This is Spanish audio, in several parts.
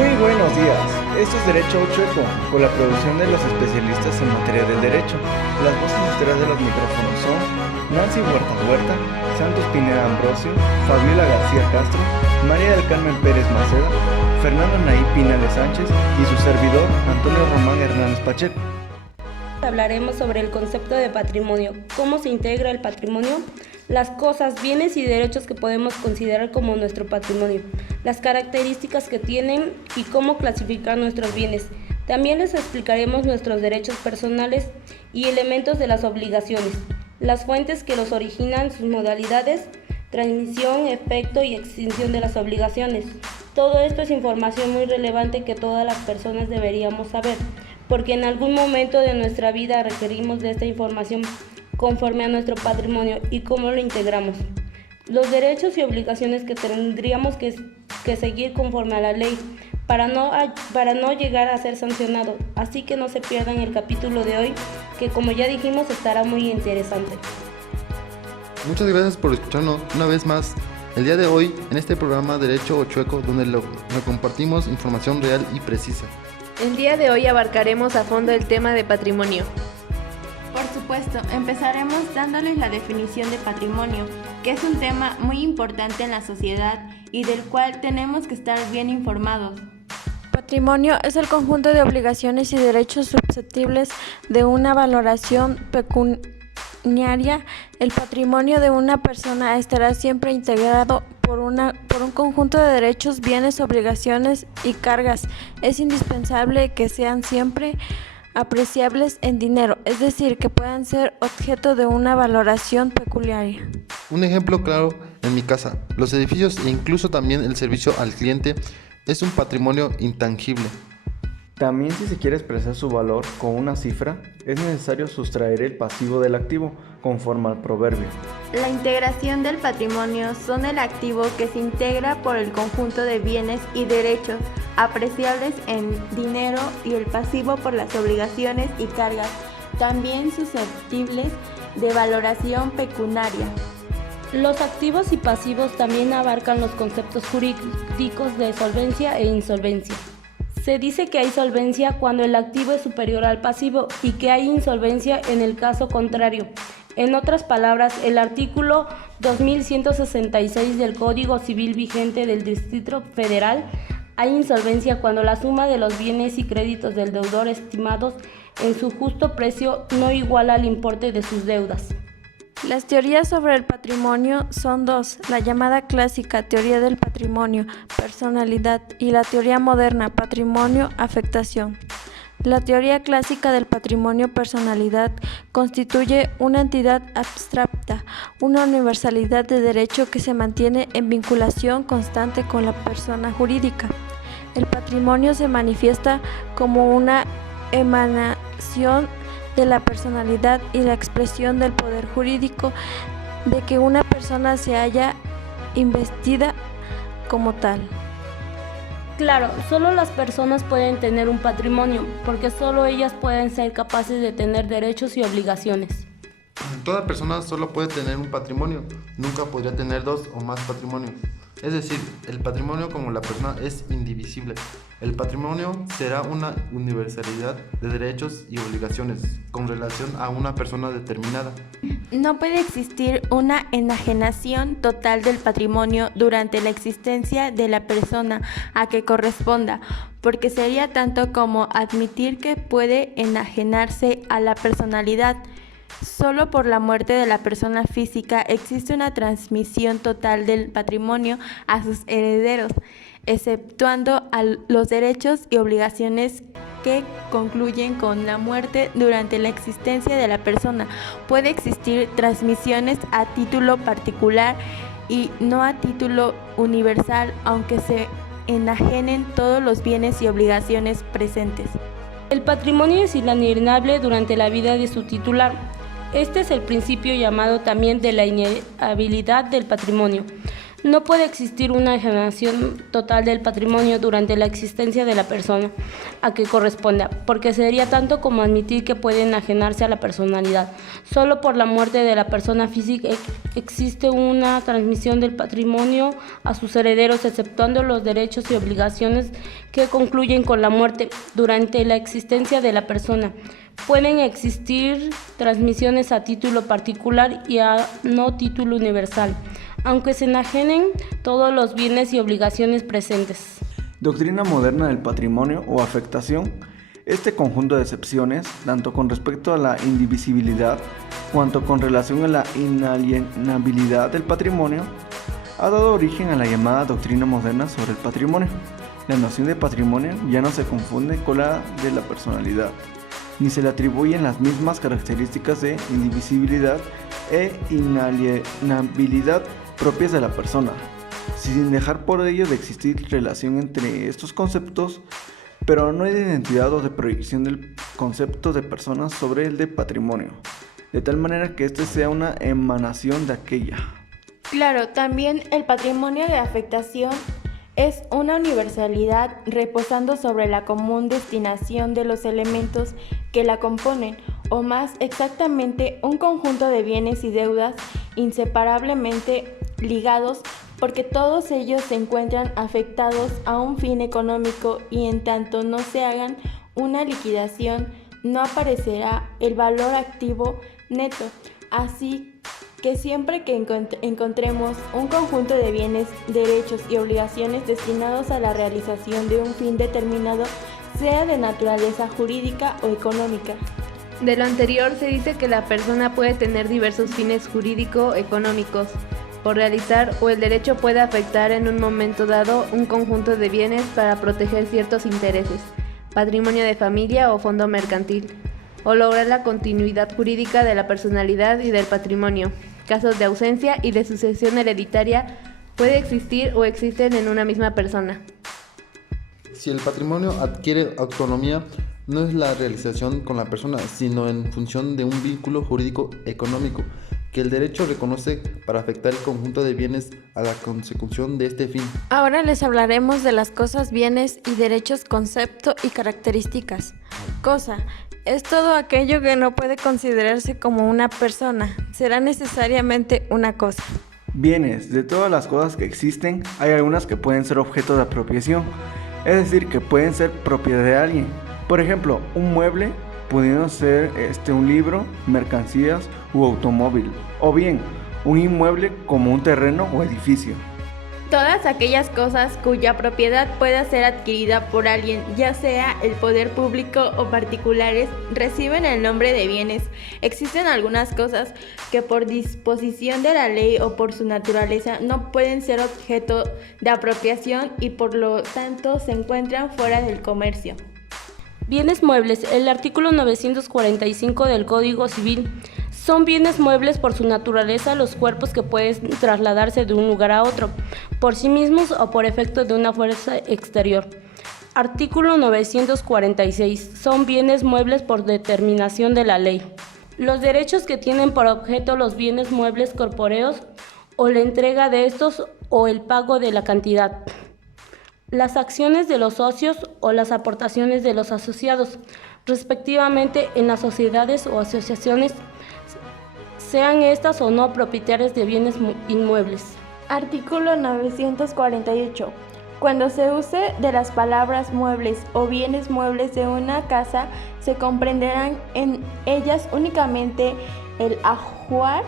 Muy buenos días, esto es Derecho Chueco, con la producción de los especialistas en materia del derecho. Las voces detrás de los micrófonos son Nancy Huerta, Santos Pineda Ambrosio, Fabiola García Castro, María del Carmen Pérez Maceda, Fernando Naí Pinales Sánchez y su servidor Antonio Román Hernández Pacheco. Hablaremos sobre el concepto de patrimonio, cómo se integra el patrimonio, las cosas, bienes y derechos que podemos considerar como nuestro patrimonio, las características que tienen y cómo clasificar nuestros bienes. También les explicaremos nuestros derechos personales y elementos de las obligaciones, las fuentes que los originan, sus modalidades, transmisión, efecto y extinción de las obligaciones. Todo esto es información muy relevante que todas las personas deberíamos saber, porque en algún momento de nuestra vida requerimos de esta información conforme a nuestro patrimonio y cómo lo integramos. Los derechos y obligaciones que tendríamos que seguir conforme a la ley para no llegar a ser sancionado. Así que no se pierdan el capítulo de hoy, que como ya dijimos estará muy interesante. Muchas gracias por escucharnos una vez más el día de hoy en este programa Derecho o Chueco, donde lo compartimos información real y precisa. El día de hoy abarcaremos a fondo el tema de patrimonio. Por supuesto, empezaremos dándoles la definición de patrimonio, que es un tema muy importante en la sociedad y del cual tenemos que estar bien informados. Patrimonio es el conjunto de obligaciones y derechos susceptibles de una valoración pecuniaria. El patrimonio de una persona estará siempre integrado por un conjunto de derechos, bienes, obligaciones y cargas. Es indispensable que sean siempre apreciables en dinero, es decir, que puedan ser objeto de una valoración pecuniaria. Un ejemplo claro en mi casa, los edificios e incluso también el servicio al cliente es un patrimonio intangible. También, si se quiere expresar su valor con una cifra, es necesario sustraer el pasivo del activo, conforme al proverbio. La integración del patrimonio son el activo que se integra por el conjunto de bienes y derechos apreciables en dinero y el pasivo por las obligaciones y cargas, también susceptibles de valoración pecuniaria. Los activos y pasivos también abarcan los conceptos jurídicos de solvencia e insolvencia. Se dice que hay solvencia cuando el activo es superior al pasivo y que hay insolvencia en el caso contrario. En otras palabras, el artículo 2166 del Código Civil vigente del Distrito Federal, hay insolvencia cuando la suma de los bienes y créditos del deudor estimados en su justo precio no iguala al importe de sus deudas. Las teorías sobre el patrimonio son dos, la llamada clásica teoría del patrimonio, personalidad, y la teoría moderna, patrimonio, afectación. La teoría clásica del patrimonio, personalidad, constituye una entidad abstracta, una universalidad de derecho que se mantiene en vinculación constante con la persona jurídica. El patrimonio se manifiesta como una emanación de la personalidad y la expresión del poder jurídico de que una persona se haya investida como tal. Claro, solo las personas pueden tener un patrimonio, porque solo ellas pueden ser capaces de tener derechos y obligaciones. Toda persona solo puede tener un patrimonio, nunca podría tener dos o más patrimonios. Es decir, el patrimonio como la persona es indivisible. El patrimonio será una universalidad de derechos y obligaciones con relación a una persona determinada. No puede existir una enajenación total del patrimonio durante la existencia de la persona a que corresponda, porque sería tanto como admitir que puede enajenarse a la personalidad. Solo por la muerte de la persona física existe una transmisión total del patrimonio a sus herederos, exceptuando a los derechos y obligaciones que concluyen con la muerte. Durante la existencia de la persona puede existir transmisiones a título particular y no a título universal, aunque se enajenen todos los bienes y obligaciones presentes. El patrimonio es inalienable durante la vida de su titular. Este es el principio llamado también de la inalienabilidad del patrimonio. No puede existir una enajenación total del patrimonio durante la existencia de la persona a que corresponda, porque sería tanto como admitir que puede enajenarse a la personalidad. Solo por la muerte de la persona física existe una transmisión del patrimonio a sus herederos, exceptuando los derechos y obligaciones que concluyen con la muerte. Durante la existencia de la persona pueden existir transmisiones a título particular y a no título universal, aunque se enajenen todos los bienes y obligaciones presentes. Doctrina moderna del patrimonio o afectación. Este conjunto de excepciones, tanto con respecto a la indivisibilidad cuanto con relación a la inalienabilidad del patrimonio, ha dado origen a la llamada doctrina moderna sobre el patrimonio. La noción de patrimonio ya no se confunde con la de la personalidad, ni se le atribuyen las mismas características de indivisibilidad e inalienabilidad propias de la persona, sin dejar por ello de existir relación entre estos conceptos, pero no hay de identidad o de proyección del concepto de persona sobre el de patrimonio, de tal manera que éste sea una emanación de aquella. Claro, también el patrimonio de afectación es una universalidad reposando sobre la común destinación de los elementos que la componen, o más exactamente un conjunto de bienes y deudas inseparablemente ligados porque todos ellos se encuentran afectados a un fin económico y en tanto no se hagan una liquidación no aparecerá el valor activo neto. Así que siempre que encontremos un conjunto de bienes, derechos y obligaciones destinados a la realización de un fin determinado, sea de naturaleza jurídica o económica. De lo anterior se dice que la persona puede tener diversos fines jurídico-económicos por realizar o el derecho puede afectar en un momento dado un conjunto de bienes para proteger ciertos intereses, patrimonio de familia o fondo mercantil, o lograr la continuidad jurídica de la personalidad y del patrimonio. Casos de ausencia y de sucesión hereditaria puede existir o existen en una misma persona. Si el patrimonio adquiere autonomía, no es la realización con la persona, sino en función de un vínculo jurídico económico que el derecho reconoce para afectar el conjunto de bienes a la consecución de este fin. Ahora les hablaremos de las cosas, bienes y derechos, concepto y características. Cosa es todo aquello que no puede considerarse como una persona, será necesariamente una cosa. Bienes, de todas las cosas que existen, hay algunas que pueden ser objeto de apropiación, es decir, que pueden ser propiedad de alguien. Por ejemplo, un mueble pudiendo ser un libro, mercancías u automóvil, o bien un inmueble como un terreno o edificio. Todas aquellas cosas cuya propiedad pueda ser adquirida por alguien, ya sea el poder público o particulares, reciben el nombre de bienes. Existen algunas cosas que por disposición de la ley o por su naturaleza no pueden ser objeto de apropiación y por lo tanto se encuentran fuera del comercio. Bienes muebles. El artículo 945 del Código Civil son bienes muebles por su naturaleza los cuerpos que pueden trasladarse de un lugar a otro, por sí mismos o por efecto de una fuerza exterior. Artículo 946. Son bienes muebles por determinación de la ley. Los derechos que tienen por objeto los bienes muebles corpóreos o la entrega de estos o el pago de la cantidad. Las acciones de los socios o las aportaciones de los asociados, respectivamente en las sociedades o asociaciones, sean estas o no propietarias de bienes inmuebles. Artículo 948. Cuando se use de las palabras muebles o bienes muebles de una casa, se comprenderán en ellas únicamente el ajuar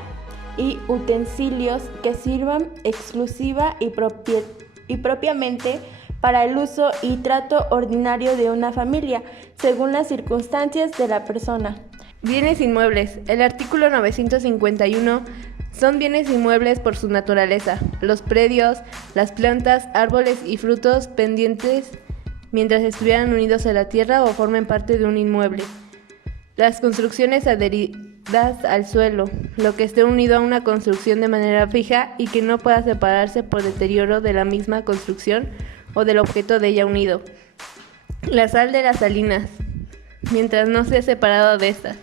y utensilios que sirvan exclusiva y propiamente para el uso y trato ordinario de una familia, según las circunstancias de la persona. Bienes inmuebles. El artículo 951 son bienes inmuebles por su naturaleza. Los predios, las plantas, árboles y frutos pendientes mientras estuvieran unidos a la tierra o formen parte de un inmueble. Las construcciones adheridas al suelo, lo que esté unido a una construcción de manera fija y que no pueda separarse por deterioro de la misma construcción o del objeto de ella unido. La sal de las salinas, mientras no sea separado de estas.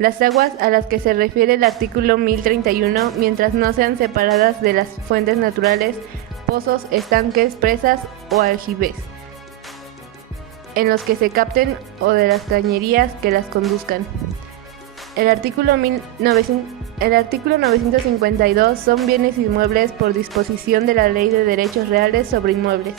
Las aguas a las que se refiere el artículo 1031, mientras no sean separadas de las fuentes naturales, pozos, estanques, presas o aljibes, en los que se capten o de las cañerías que las conduzcan. El artículo 952 son bienes inmuebles por disposición de la Ley de Derechos Reales sobre Inmuebles.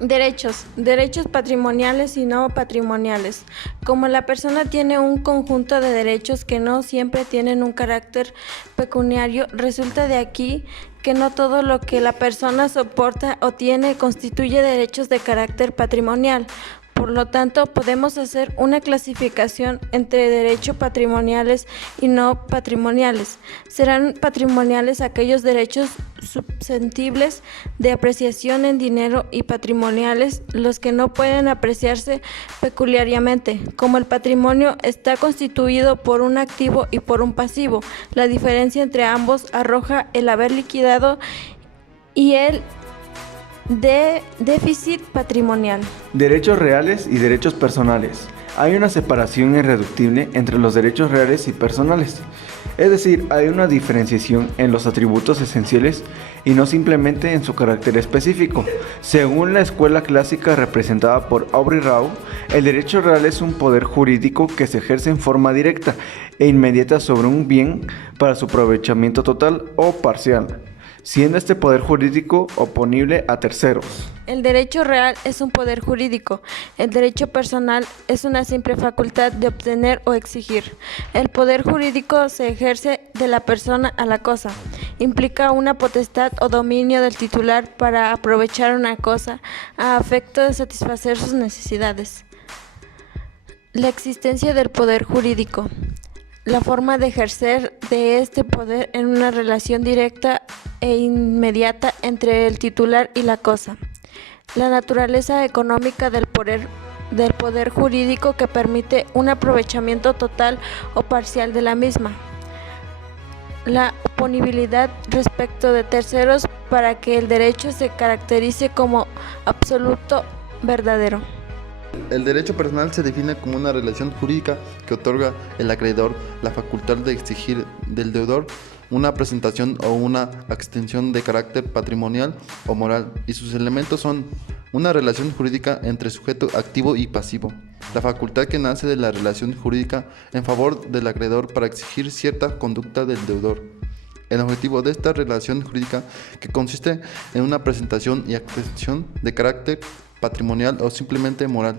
Derechos patrimoniales y no patrimoniales. Como la persona tiene un conjunto de derechos que no siempre tienen un carácter pecuniario, resulta de aquí que no todo lo que la persona soporta o tiene constituye derechos de carácter patrimonial. Por lo tanto, podemos hacer una clasificación entre derechos patrimoniales y no patrimoniales. Serán patrimoniales aquellos derechos susceptibles de apreciación en dinero y patrimoniales los que no pueden apreciarse pecuniariamente. Como el patrimonio está constituido por un activo y por un pasivo, la diferencia entre ambos arroja el haber liquidado y el de déficit patrimonial. Derechos reales y derechos personales. Hay una separación irreductible entre los derechos reales y personales. Es decir, hay una diferenciación en los atributos esenciales y no simplemente en su carácter específico. Según la escuela clásica representada por Aubrey Rao, el derecho real es un poder jurídico que se ejerce en forma directa e inmediata sobre un bien para su aprovechamiento total o parcial, siendo este poder jurídico oponible a terceros. El derecho real es un poder jurídico. El derecho personal es una simple facultad de obtener o exigir. El poder jurídico se ejerce de la persona a la cosa. Implica una potestad o dominio del titular para aprovechar una cosa a efecto de satisfacer sus necesidades. La existencia del poder jurídico. La forma de ejercer de este poder en una relación directa e inmediata entre el titular y la cosa. La naturaleza económica del poder jurídico que permite un aprovechamiento total o parcial de la misma. La oponibilidad respecto de terceros para que el derecho se caracterice como absoluto verdadero. El derecho personal se define como una relación jurídica que otorga al acreedor la facultad de exigir del deudor una presentación o una extensión de carácter patrimonial o moral, y sus elementos son una relación jurídica entre sujeto activo y pasivo, la facultad que nace de la relación jurídica en favor del acreedor para exigir cierta conducta del deudor. El objetivo de esta relación jurídica, que consiste en una presentación y extensión de carácter patrimonial o simplemente moral.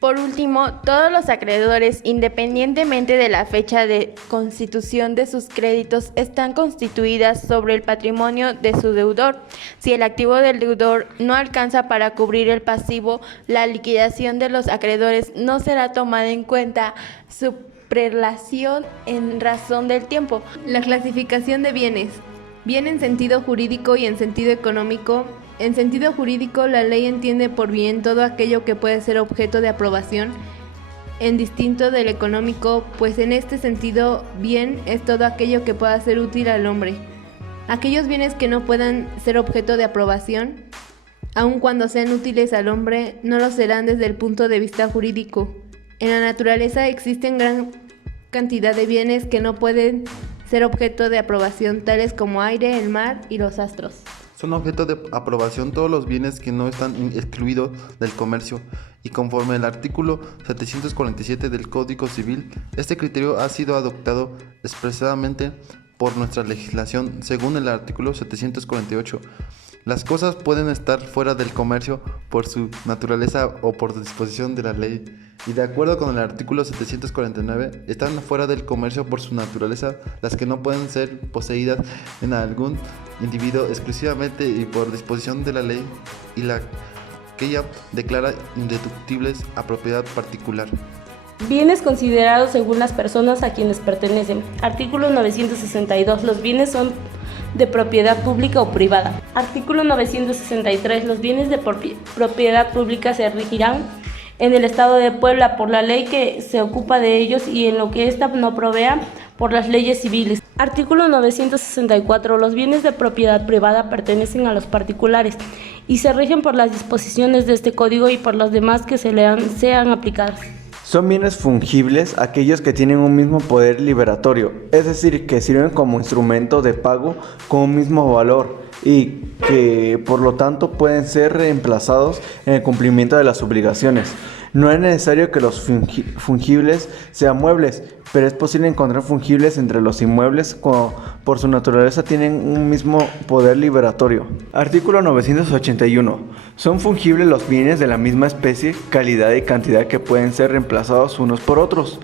Por último, todos los acreedores, independientemente de la fecha de constitución de sus créditos, están constituidas sobre el patrimonio de su deudor. Si el activo del deudor no alcanza para cubrir el pasivo, la liquidación de los acreedores no será tomada en cuenta su prelación en razón del tiempo. La clasificación de bienes. Bien en sentido jurídico y en sentido económico. En sentido jurídico, la ley entiende por bien todo aquello que puede ser objeto de aprobación, en distinto del económico, pues en este sentido, bien es todo aquello que pueda ser útil al hombre. Aquellos bienes que no puedan ser objeto de aprobación, aun cuando sean útiles al hombre, no lo serán desde el punto de vista jurídico. En la naturaleza existen gran cantidad de bienes que no pueden ser objeto de aprobación, tales como aire, el mar y los astros. Son objeto de aprobación todos los bienes que no están excluidos del comercio, y conforme al artículo 747 del Código Civil, este criterio ha sido adoptado expresamente por nuestra legislación. Según el artículo 748, las cosas pueden estar fuera del comercio por su naturaleza o por disposición de la ley, y de acuerdo con el artículo 749, están fuera del comercio por su naturaleza las que no pueden ser poseídas en algún individuo exclusivamente y por disposición de la ley, y la que ella declara irreductibles a propiedad particular. Bienes considerados según las personas a quienes pertenecen. Artículo 962. Los bienes son de propiedad pública o privada. Artículo 963. Los bienes de propiedad pública se regirán en el Estado de Puebla por la ley que se ocupa de ellos y en lo que ésta no provea por las leyes civiles. Artículo 964. Los bienes de propiedad privada pertenecen a los particulares y se rigen por las disposiciones de este código y por las demás que sean aplicadas. Son bienes fungibles aquellos que tienen un mismo poder liberatorio, es decir, que sirven como instrumento de pago con un mismo valor y que por lo tanto pueden ser reemplazados en el cumplimiento de las obligaciones. No es necesario que los fungibles sean muebles, pero es posible encontrar fungibles entre los inmuebles cuando por su naturaleza tienen un mismo poder liberatorio. Artículo 981. Son fungibles los bienes de la misma especie, calidad y cantidad que pueden ser reemplazados unos por otros.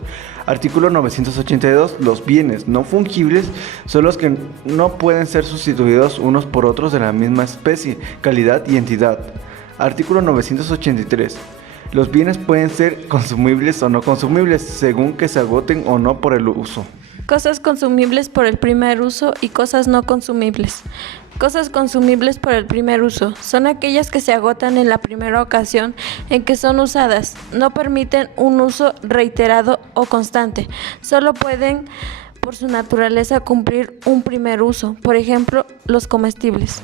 Artículo 982. Los bienes no fungibles son los que no pueden ser sustituidos unos por otros de la misma especie, calidad y entidad. Artículo 983. Los bienes pueden ser consumibles o no consumibles, según que se agoten o no por el uso. Cosas consumibles por el primer uso y cosas no consumibles. Cosas consumibles por el primer uso son aquellas que se agotan en la primera ocasión en que son usadas. No permiten un uso reiterado o constante. Solo pueden, por su naturaleza, cumplir un primer uso. Por ejemplo, los comestibles.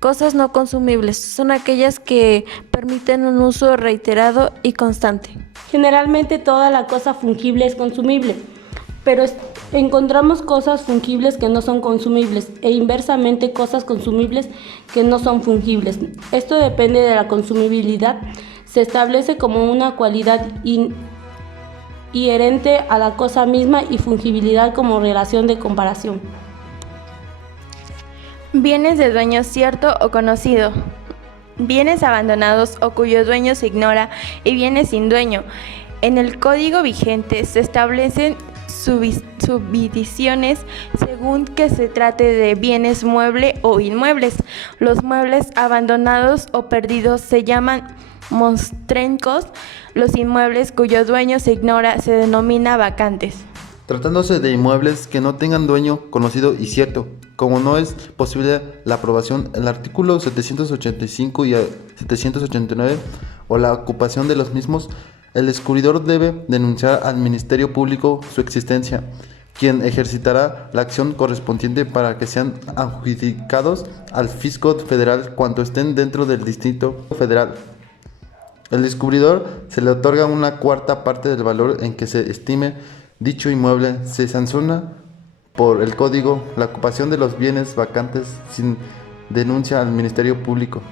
Cosas no consumibles son aquellas que permiten un uso reiterado y constante. Generalmente toda la cosa fungible es consumible, pero encontramos cosas fungibles que no son consumibles e inversamente cosas consumibles que no son fungibles. Esto depende de la consumibilidad. Se establece como una cualidad inherente a la cosa misma y fungibilidad como relación de comparación. Bienes de dueño cierto o conocido. Bienes abandonados o cuyo dueño se ignora y bienes sin dueño. En el código vigente se establecen subdivisiones según que se trate de bienes muebles o inmuebles. Los muebles abandonados o perdidos se llaman mostrencos. Los inmuebles cuyo dueño se ignora se denomina vacantes. Tratándose de inmuebles que no tengan dueño conocido y cierto, como no es posible la aprobación, el artículo 785 y 789 o la ocupación de los mismos, el descubridor debe denunciar al Ministerio Público su existencia, quien ejercitará la acción correspondiente para que sean adjudicados al Fisco Federal cuando estén dentro del Distrito Federal. El descubridor se le otorga una cuarta parte del valor en que se estime dicho inmueble. Se sanciona por el Código la ocupación de los bienes vacantes sin denuncia al Ministerio Público.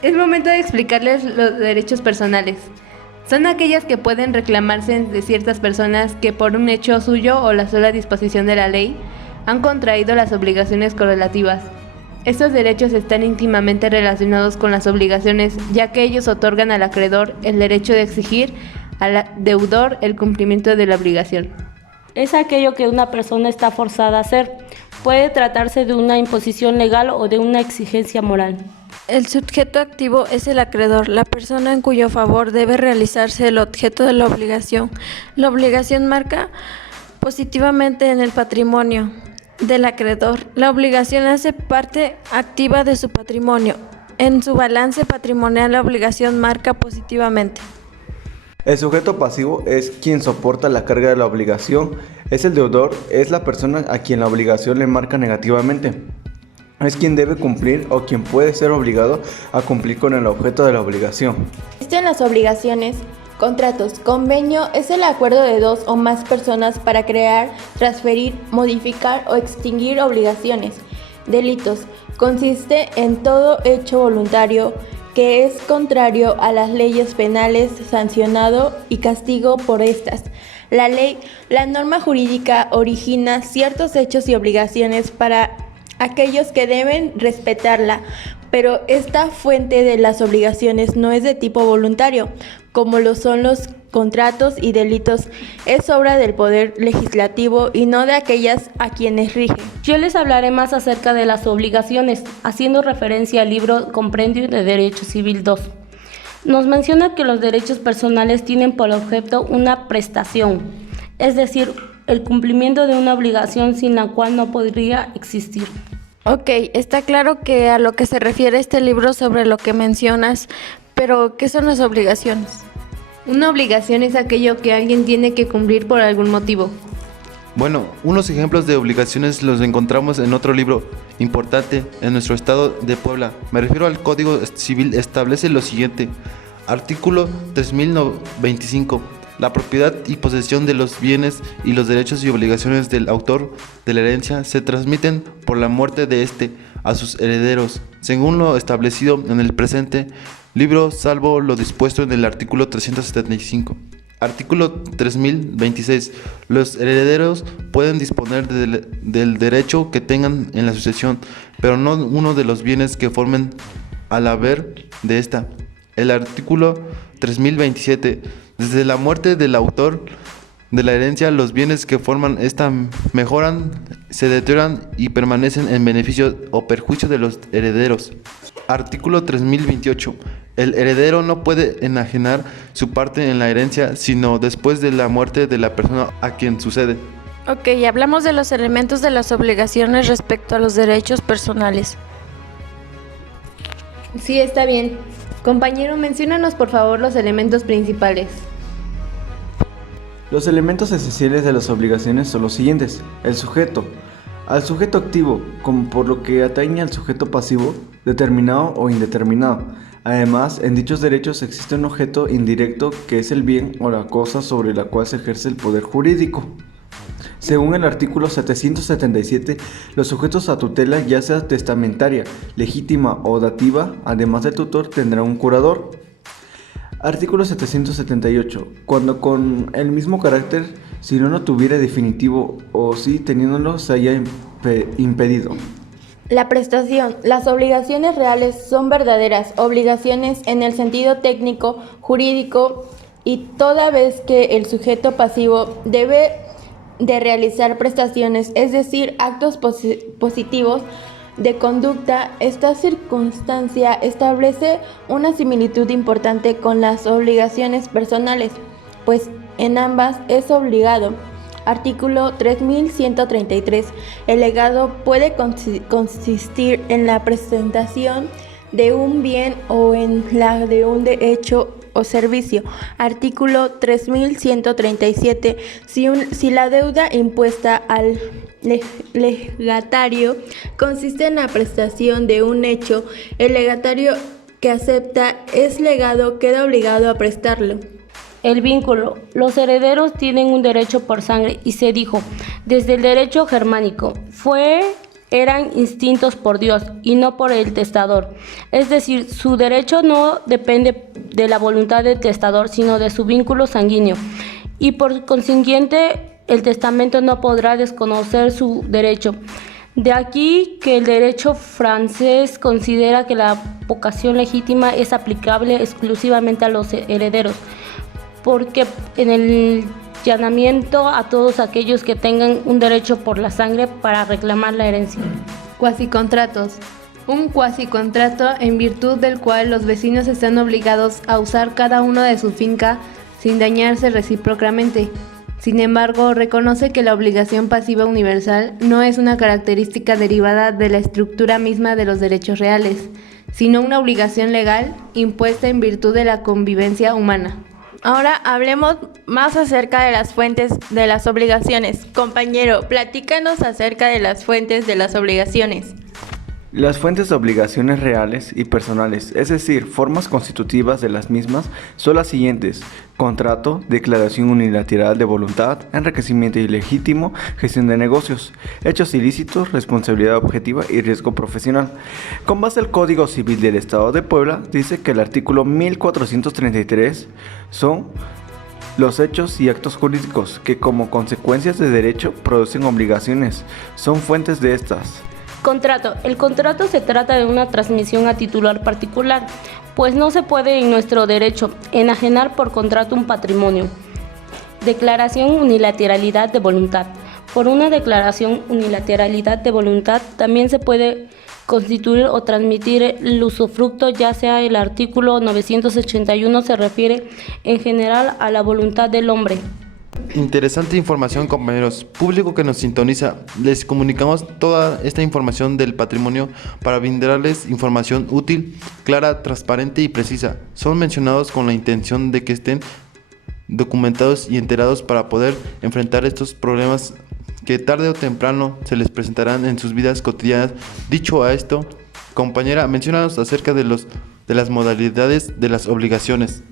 Es momento de explicarles los derechos personales. Son aquellas que pueden reclamarse de ciertas personas que por un hecho suyo o la sola disposición de la ley han contraído las obligaciones correlativas. Estos derechos están íntimamente relacionados con las obligaciones, ya que ellos otorgan al acreedor el derecho de exigir al deudor el cumplimiento de la obligación. Es aquello que una persona está forzada a hacer. Puede tratarse de una imposición legal o de una exigencia moral. El sujeto activo es el acreedor, la persona en cuyo favor debe realizarse el objeto de la obligación. La obligación marca positivamente en el patrimonio del acreedor. La obligación hace parte activa de su patrimonio. En su balance patrimonial la obligación marca positivamente. El sujeto pasivo es quien soporta la carga de la obligación. Es el deudor, es la persona a quien la obligación le marca negativamente. Es quien debe cumplir o quien puede ser obligado a cumplir con el objeto de la obligación. Existen las obligaciones. Contratos. Convenio es el acuerdo de dos o más personas para crear, transferir, modificar o extinguir obligaciones. Delitos. Consiste en todo hecho voluntario que es contrario a las leyes penales, sancionado y castigo por estas. La ley, la norma jurídica origina ciertos hechos y obligaciones para aquellos que deben respetarla, pero esta fuente de las obligaciones no es de tipo voluntario, como lo son los contratos y delitos. Es obra del poder legislativo y no de aquellas a quienes rige. Yo les hablaré más acerca de las obligaciones, haciendo referencia al libro Compendio de Derecho Civil 2. Nos menciona que los derechos personales tienen por objeto una prestación, es decir, el cumplimiento de una obligación sin la cual no podría existir. Ok, está claro que a lo que se refiere este libro sobre lo que mencionas, pero ¿qué son las obligaciones? Una obligación es aquello que alguien tiene que cumplir por algún motivo. Bueno, unos ejemplos de obligaciones los encontramos en otro libro importante en nuestro estado de Puebla. Me refiero al Código Civil. Establece lo siguiente: Artículo 3025. La propiedad y posesión de los bienes y los derechos y obligaciones del autor de la herencia se transmiten por la muerte de éste a sus herederos, según lo establecido en el presente libro, salvo lo dispuesto en el artículo 375. Artículo 3026. Los herederos pueden disponer del derecho que tengan en la sucesión, pero no uno de los bienes que formen al haber de esta. El artículo 3027. Desde la muerte del autor de la herencia, los bienes que forman esta mejoran, se deterioran y permanecen en beneficio o perjuicio de los herederos. Artículo 3028. El heredero no puede enajenar su parte en la herencia, sino después de la muerte de la persona a quien sucede. Ok, hablamos de los elementos de las obligaciones respecto a los derechos personales. Sí, está bien. Compañero, menciónanos por favor los elementos principales. Los elementos esenciales de las obligaciones son los siguientes. El sujeto. Al sujeto activo, como por lo que atañe al sujeto pasivo, determinado o indeterminado. Además, en dichos derechos existe un objeto indirecto que es el bien o la cosa sobre la cual se ejerce el poder jurídico. Según el artículo 777, los sujetos a tutela, ya sea testamentaria, legítima o dativa, además del tutor, tendrán un curador. Artículo 778. Cuando con el mismo carácter, si no lo tuviera definitivo o si teniéndolo se haya impedido. La prestación. Las obligaciones reales son verdaderas obligaciones en el sentido técnico, jurídico, y toda vez que el sujeto pasivo debe de realizar prestaciones, es decir, actos positivos de conducta, esta circunstancia establece una similitud importante con las obligaciones personales, pues en ambas es obligado. Artículo 3133. El legado puede consistir en la presentación de un bien o en la de un derecho o servicio. Artículo 3137. Si la deuda impuesta al legatario consiste en la prestación de un hecho, el legatario que acepta es legado queda obligado a prestarlo. El vínculo. Los herederos tienen un derecho por sangre y se dijo, desde el derecho germánico, eran instintos por Dios y no por el testador. Es decir, su derecho no depende de la voluntad del testador, sino de su vínculo sanguíneo. Y por consiguiente, el testamento no podrá desconocer su derecho. De aquí que el derecho francés considera que la vocación legítima es aplicable exclusivamente a los herederos, porque en el llamamiento a todos aquellos que tengan un derecho por la sangre para reclamar la herencia. Cuasicontratos. Un cuasicontrato en virtud del cual los vecinos están obligados a usar cada uno de su finca sin dañarse recíprocamente. Sin embargo, reconoce que la obligación pasiva universal no es una característica derivada de la estructura misma de los derechos reales, sino una obligación legal impuesta en virtud de la convivencia humana. Ahora hablemos más acerca de las fuentes de las obligaciones. Compañero, platícanos acerca de las fuentes de las obligaciones. Las fuentes de obligaciones reales y personales, es decir, formas constitutivas de las mismas, son las siguientes: contrato, declaración unilateral de voluntad, enriquecimiento ilegítimo, gestión de negocios, hechos ilícitos, responsabilidad objetiva y riesgo profesional. Con base al Código Civil del Estado de Puebla, dice que el artículo 1433 son los hechos y actos jurídicos que como consecuencias de derecho producen obligaciones, son fuentes de estas. Contrato. El contrato se trata de una transmisión a titular particular, pues no se puede en nuestro derecho enajenar por contrato un patrimonio. Declaración unilateralidad de voluntad. Por una declaración unilateralidad de voluntad también se puede constituir o transmitir el usufructo, ya sea el artículo 981 se refiere en general a la voluntad del hombre. Interesante información, compañeros. Público que nos sintoniza, les comunicamos toda esta información del patrimonio para brindarles información útil, clara, transparente y precisa. Son mencionados con la intención de que estén documentados y enterados para poder enfrentar estos problemas que tarde o temprano se les presentarán en sus vidas cotidianas. Dicho a esto, compañera, menciónanos acerca de los de las modalidades de las obligaciones.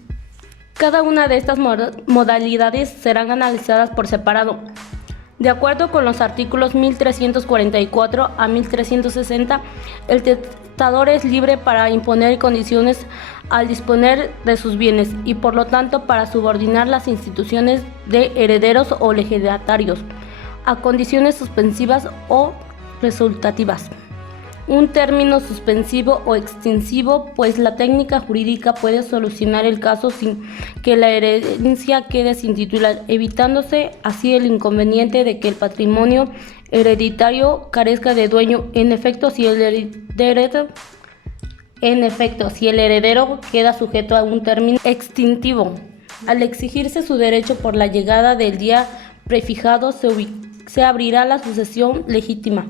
Cada una de estas modalidades serán analizadas por separado. De acuerdo con los artículos 1344 a 1360, el testador es libre para imponer condiciones al disponer de sus bienes y por lo tanto para subordinar las instituciones de herederos o legatarios a condiciones suspensivas o resultativas. Un término suspensivo o extintivo, pues la técnica jurídica puede solucionar el caso sin que la herencia quede sin titular, evitándose así el inconveniente de que el patrimonio hereditario carezca de dueño. En efecto, si el heredero queda sujeto a un término extintivo, al exigirse su derecho por la llegada del día prefijado, se abrirá la sucesión legítima.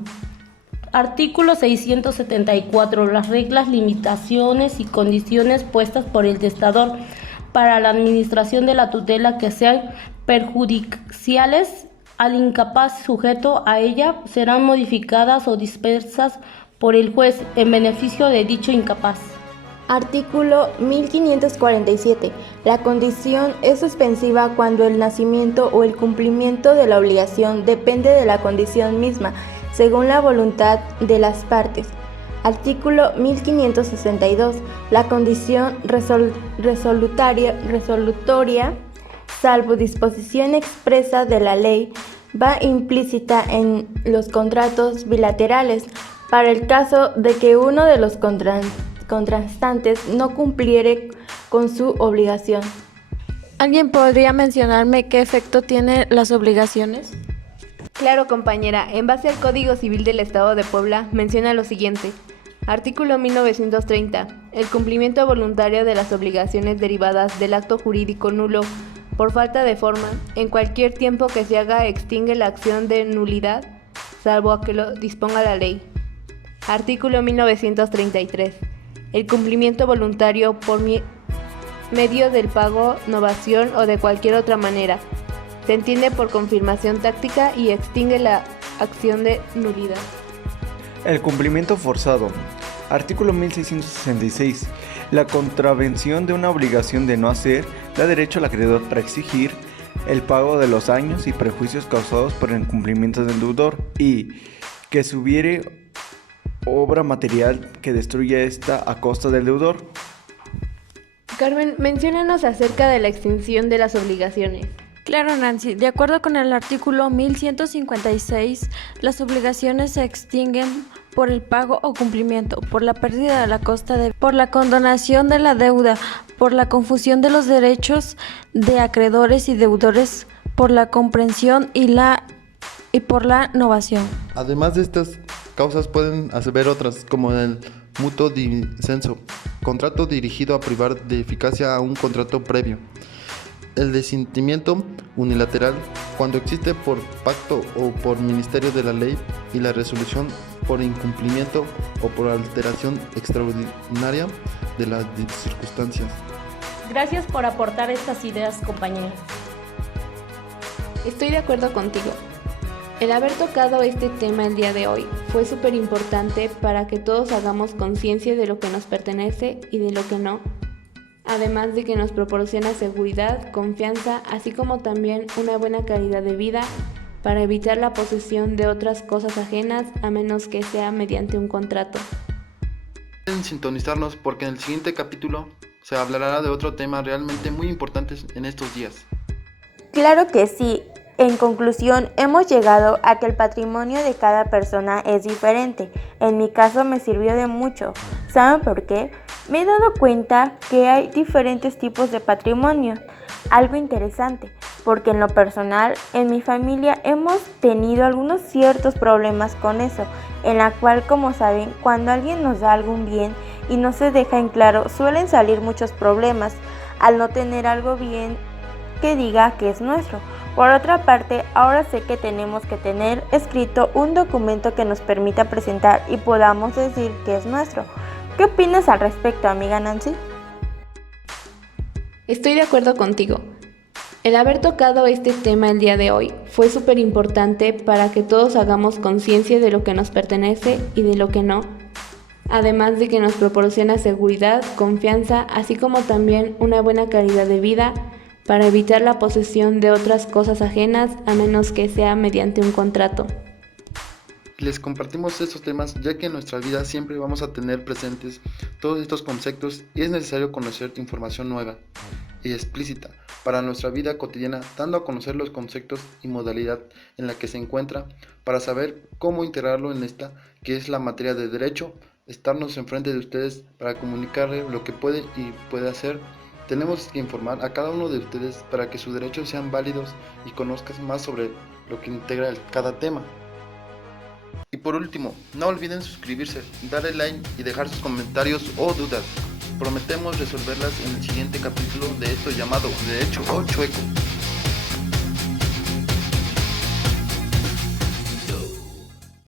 Artículo 674. Las reglas, limitaciones y condiciones puestas por el testador para la administración de la tutela que sean perjudiciales al incapaz sujeto a ella serán modificadas o dispersas por el juez en beneficio de dicho incapaz. Artículo 1547. La condición es suspensiva cuando el nacimiento o el cumplimiento de la obligación depende de la condición misma, según la voluntad de las partes. Artículo 1562. La condición resolutoria, salvo disposición expresa de la ley, va implícita en los contratos bilaterales para el caso de que uno de los contrastantes no cumpliere con su obligación. ¿Alguien podría mencionarme qué efecto tienen las obligaciones? Claro, compañera, en base al Código Civil del Estado de Puebla menciona lo siguiente. Artículo 1930. El cumplimiento voluntario de las obligaciones derivadas del acto jurídico nulo por falta de forma, en cualquier tiempo que se haga, extingue la acción de nulidad, salvo a que lo disponga la ley. Artículo 1933. El cumplimiento voluntario por medio del pago, novación o de cualquier otra manera se entiende por confirmación táctica y extingue la acción de nulidad. El cumplimiento forzado. Artículo 1666. La contravención de una obligación de no hacer da derecho al acreedor para exigir el pago de los daños y perjuicios causados por el incumplimiento del deudor y que se hubiere obra material que destruya esta a costa del deudor. Carmen, menciónanos acerca de la extinción de las obligaciones. Claro, Nancy. De acuerdo con el artículo 1156, las obligaciones se extinguen por el pago o cumplimiento, por la pérdida de la costa por la condonación de la deuda, por la confusión de los derechos de acreedores y deudores, por la comprensión y por la novación. Además de estas causas pueden haber otras, como el mutuo disenso, contrato dirigido a privar de eficacia a un contrato previo. El desistimiento unilateral, cuando existe por pacto o por ministerio de la ley, y la resolución por incumplimiento o por alteración extraordinaria de las circunstancias. Gracias por aportar estas ideas, compañeros. Estoy de acuerdo contigo. El haber tocado este tema el día de hoy fue súper importante para que todos hagamos conciencia de lo que nos pertenece y de lo que no. Además de que nos proporciona seguridad, confianza, así como también una buena calidad de vida para evitar la posesión de otras cosas ajenas a menos que sea mediante un contrato. Pueden sintonizarnos porque en el siguiente capítulo se hablará de otro tema realmente muy importante en estos días. Claro que sí. En conclusión, hemos llegado a que el patrimonio de cada persona es diferente. En mi caso me sirvió de mucho. ¿Saben por qué? Me he dado cuenta que hay diferentes tipos de patrimonio. Algo interesante, porque en lo personal, en mi familia hemos tenido algunos ciertos problemas con eso, en la cual, como saben, cuando alguien nos da algún bien y no se deja en claro, suelen salir muchos problemas al no tener algo bien que diga que es nuestro. Por otra parte, ahora sé que tenemos que tener escrito un documento que nos permita presentar y podamos decir que es nuestro. ¿Qué opinas al respecto, amiga Nancy? Estoy de acuerdo contigo. El haber tocado este tema el día de hoy fue súper importante para que todos hagamos conciencia de lo que nos pertenece y de lo que no. además de que nos proporciona seguridad, confianza, así como también una buena calidad de vida para evitar la posesión de otras cosas ajenas a menos que sea mediante un contrato. Les compartimos estos temas ya que en nuestra vida siempre vamos a tener presentes todos estos conceptos y es necesario conocer información nueva y explícita para nuestra vida cotidiana, dando a conocer los conceptos y modalidad en la que se encuentra para saber cómo integrarlo en esta que es la materia de derecho, estarnos enfrente de ustedes para comunicarle lo que puede y puede hacer. Tenemos que informar a cada uno de ustedes para que sus derechos sean válidos y conozcan más sobre lo que integra cada tema. Y por último, no olviden suscribirse, darle like y dejar sus comentarios o dudas. Prometemos resolverlas en el siguiente capítulo de esto llamado Derecho o Chueco.